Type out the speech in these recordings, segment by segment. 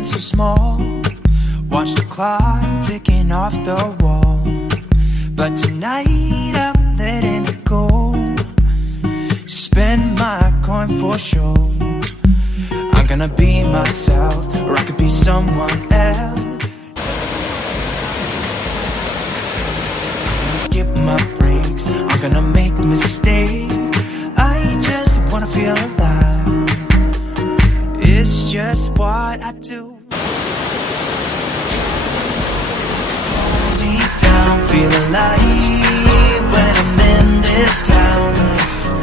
feeling so small. Watch the clock ticking off the wall. But tonight I'm letting it go. Spend my coin for sure. I'm gonna be myself, or I could be someone else. Skip my breaks, I'm gonna make mistakes. I just wanna feel alive. It's just what I do. Hold me down, feel alive when I'm in this town.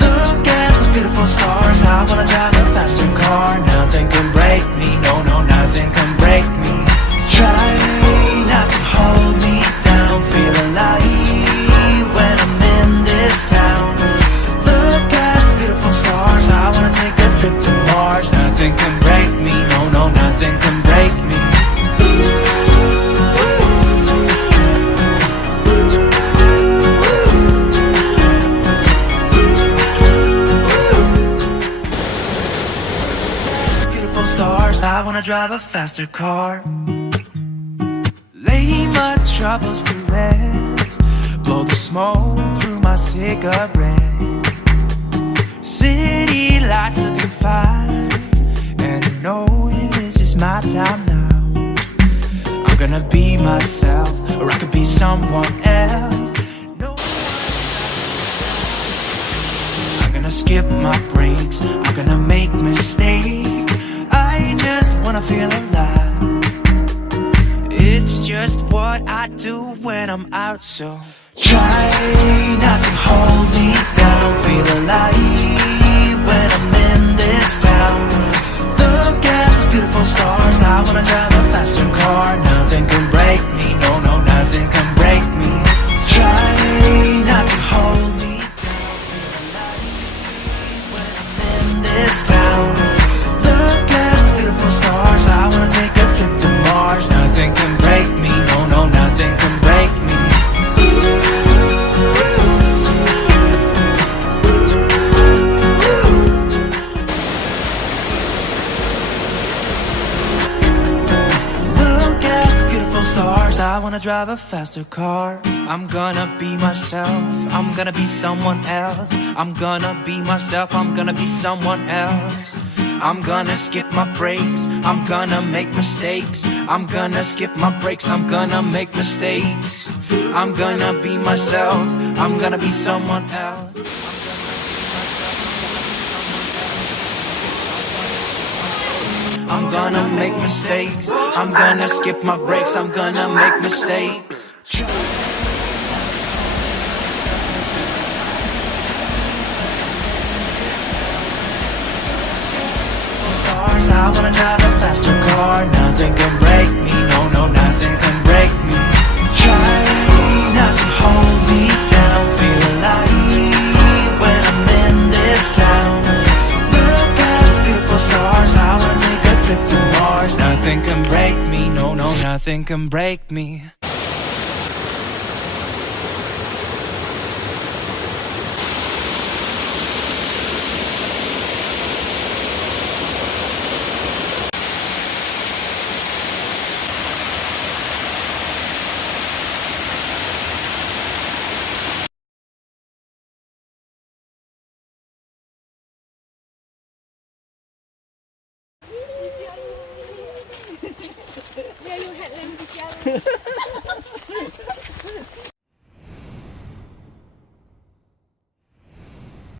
Look at those beautiful stars. I wanna drive a faster car. Nothing can break me, no, no, nothing can break me. Try not to hold me down, feel alive when I'm in this town. Look at the beautiful stars. I wanna take a trip to Mars. Nothing can break me, no, no, nothing can break me. Beautiful stars. I wanna drive a faster car. Lay my troubles to rest. Blow the smoke through my cigarette. City lights looking fine, and I know this is my time now. I'm gonna be myself, or I could be someone else. No, I'm gonna skip my breaks, I'm gonna make mistakes. I just wanna feel alive. It's just what I do when I'm out, so try not to hold me down, feel alive when I'm in this town. Look at those beautiful stars. I wanna drive a faster car. Nothing can break me, no, no, nothing can break me. Try not to hold me down, feel alive when I'm in this town. Look at those beautiful stars. I wanna take a trip to Mars. Nothing can break me, no, no, nothing can break me. I wanna drive a faster car. I'm gonna be myself, I'm gonna be someone else. I'm gonna be myself, I'm gonna be someone else. I'm gonna skip my breaks, I'm gonna make mistakes. I'm gonna skip my breaks, I'm gonna make mistakes. I'm gonna be myself, I'm gonna be someone else. I'm gonna make mistakes. I'm gonna skip my breaks. I'm gonna make mistakes. Stars, I wanna drive a faster car. Nothing can break me. No, no, nothing can break me. Try not to hold me down. Feel alive when I'm in this town. Look at the beautiful stars. I wanna take a trip to Mars. Nothing can break me, no, no, nothing can break me. Yeah, you had them together.